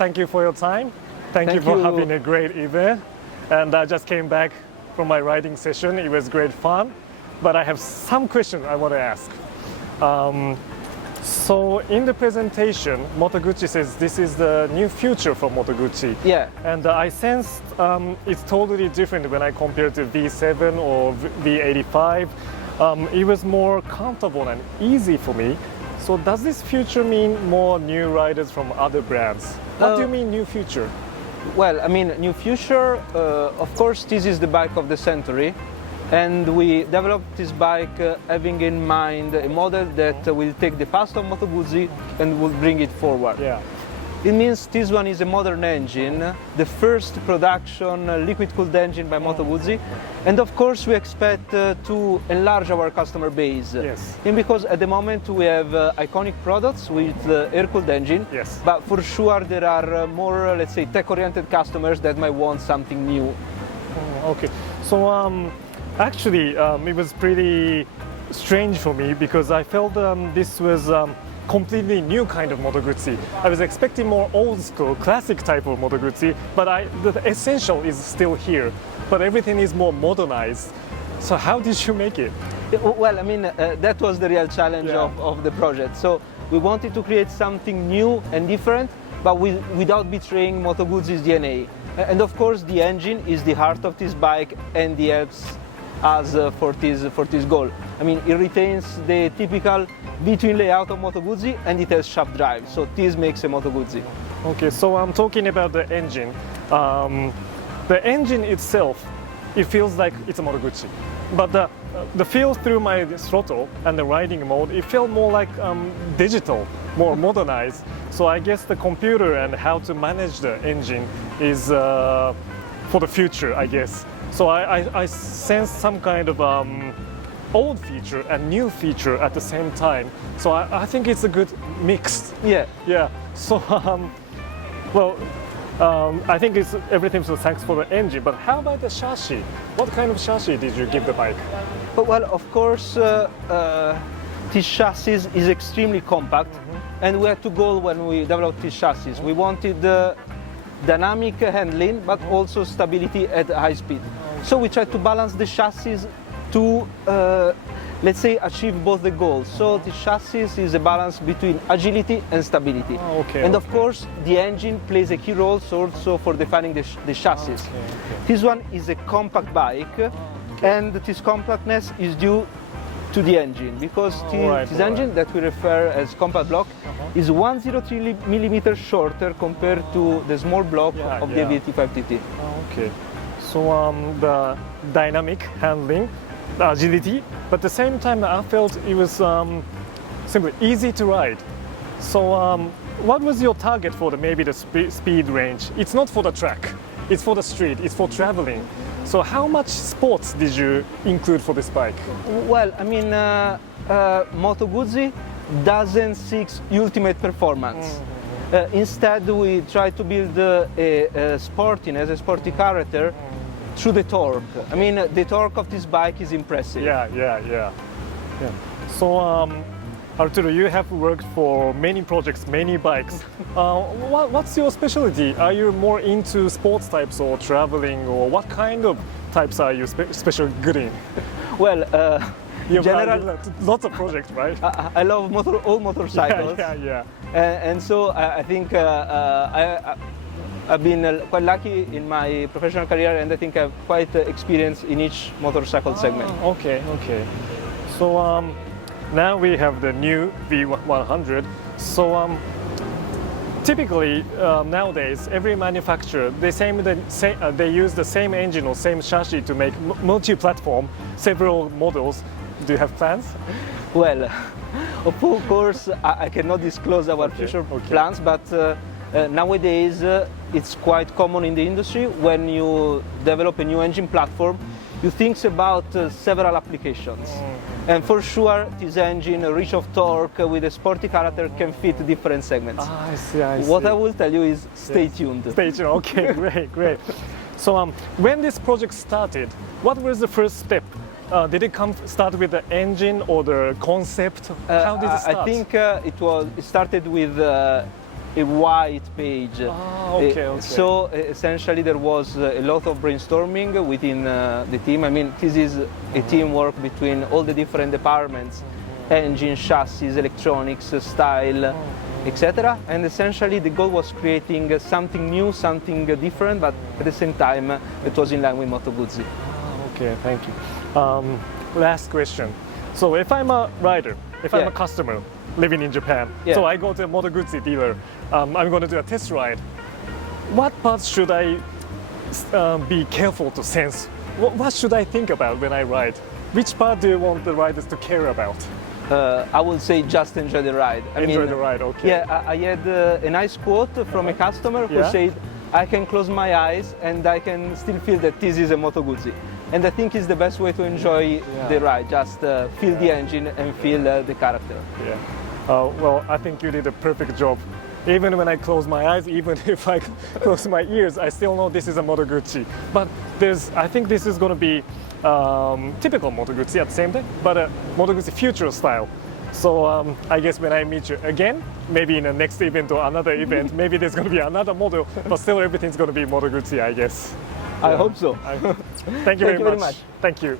thank you for your time. Thank you Thank for you. having a great event. And I just came back from my riding session. It was great fun. But I have some questions I want to ask. So in the presentation, Moto Guzzi says this is the new future for Moto Guzzi. Yeah. And I sensed it's totally different when I compare to V7 or V85. It was more comfortable and easy for me. So does this future mean more new riders from other brands? What do you mean new future? Well, I mean, new future, of course, this is the bike of the century. And we developed this bike having in mind a model that will take the past of Moto Guzzi and will bring it forward. Yeah. It means this one is a modern engine, the first production liquid-cooled engine by Moto Guzzi. And of course we expect to enlarge our customer base. Yes. And because at the moment we have iconic products with air-cooled engine, Yes. but for sure there are more, let's say, tech-oriented customers that might want something new. Okay. So actually, it was pretty strange for me because I felt this was completely new kind of Moto Guzzi. I was expecting more old school, classic type of Moto Guzzi, but the essential is still here. But everything is more modernized. So how did you make it? Well, I mean, that was the real challenge of the project. So we wanted to create something new and different, but without betraying Moto Guzzi's DNA. And of course, the engine is the heart of this bike and it helps us for this goal. I mean, it retains the typical V-twin layout of Moto Guzzi and it has shaft drive, so this makes a Moto Guzzi. Okay, so I'm talking about the engine. The engine itself, it feels like it's a Moto Guzzi, but the feel through my throttle and the riding mode, it felt more like digital, more modernized. So I guess the computer and how to manage the engine is for the future, I guess. So I sense some kind of old feature and new feature at the same time. So I think it's a good mix. Yeah. Yeah. So I think it's everything. So thanks for the engine. But how about the chassis? What kind of chassis did you give the bike? Well, of course, this chassis is extremely compact, and we had to go when we developed this chassis. We wanted dynamic handling, but also stability at high speed. So we tried to balance the chassis to, let's say, achieve both the goals. So the chassis is a balance between agility and stability. Oh, okay, and of course, the engine plays a key role also for defining the chassis. Okay. This one is a compact bike, and this compactness is due to the engine, because this engine that we refer as compact block is 103 millimeters shorter compared to the small block of the V85 TT. Okay. So the dynamic handling, the agility, but at the same time I felt it was simply easy to ride. So what was your target for maybe the speed range? It's not for the track, it's for the street, it's for traveling. So how much sports did you include for this bike? Well, I mean, Moto Guzzi doesn't seek ultimate performance. Instead, we try to build a sporty character through the torque. I mean, the torque of this bike is impressive. Yeah. So, Arturo, you have worked for many projects, many bikes. What's your specialty? Are you more into sports types or traveling, or what kind of types are you special good in? Well, in general, lots of projects, right? I love all motorcycles. Yeah. And so I think I've been quite lucky in my professional career, and I think I've quite experience in each motorcycle segment. Okay. So now we have the new V100. So typically nowadays, every manufacturer they use the same engine or same chassis to make multi-platform, several models. Do you have plans? Well, of course, I cannot disclose our future plans, but nowadays it's quite common in the industry when you develop a new engine platform, you think about several applications. And for sure, this engine, rich of torque with a sporty character, can fit different segments. I see. What I will tell you is stay tuned. Stay tuned. Okay, great. So when this project started, what was the first step? Did it start with the engine or the concept? How did it start? I think it started with a white page. Okay. So essentially there was a lot of brainstorming within the team. I mean, this is a teamwork between all the different departments, engine, chassis, electronics, style, etc. And essentially the goal was creating something new, something different, but at the same time it was in line with MOTO GUZZI. Okay, thank you. Last question. So if I'm a rider, if I'm a customer living in Japan, so I go to a MOTO GUZZI dealer, I'm going to do a test ride. What parts should I be careful to sense? What should I think about when I ride? Which part do you want the riders to care about? I would say just enjoy the ride. Enjoy the ride, okay. Yeah, I had a nice quote from a customer who said, I can close my eyes and I can still feel that this is a MOTO GUZZI. And I think it's the best way to enjoy the ride, just feel the engine and feel the character. Yeah. Well, I think you did a perfect job. Even when I close my eyes, even if I close my ears, I still know this is a MOTO GUZZI. But I think this is going to be typical MOTO GUZZI at the same time, but a MOTO GUZZI future style. So I guess when I meet you again, maybe in the next event or another event, maybe there's going to be another model, but still everything's going to be MOTO GUZZI, I guess. I hope so. Thank you very much. Thank you.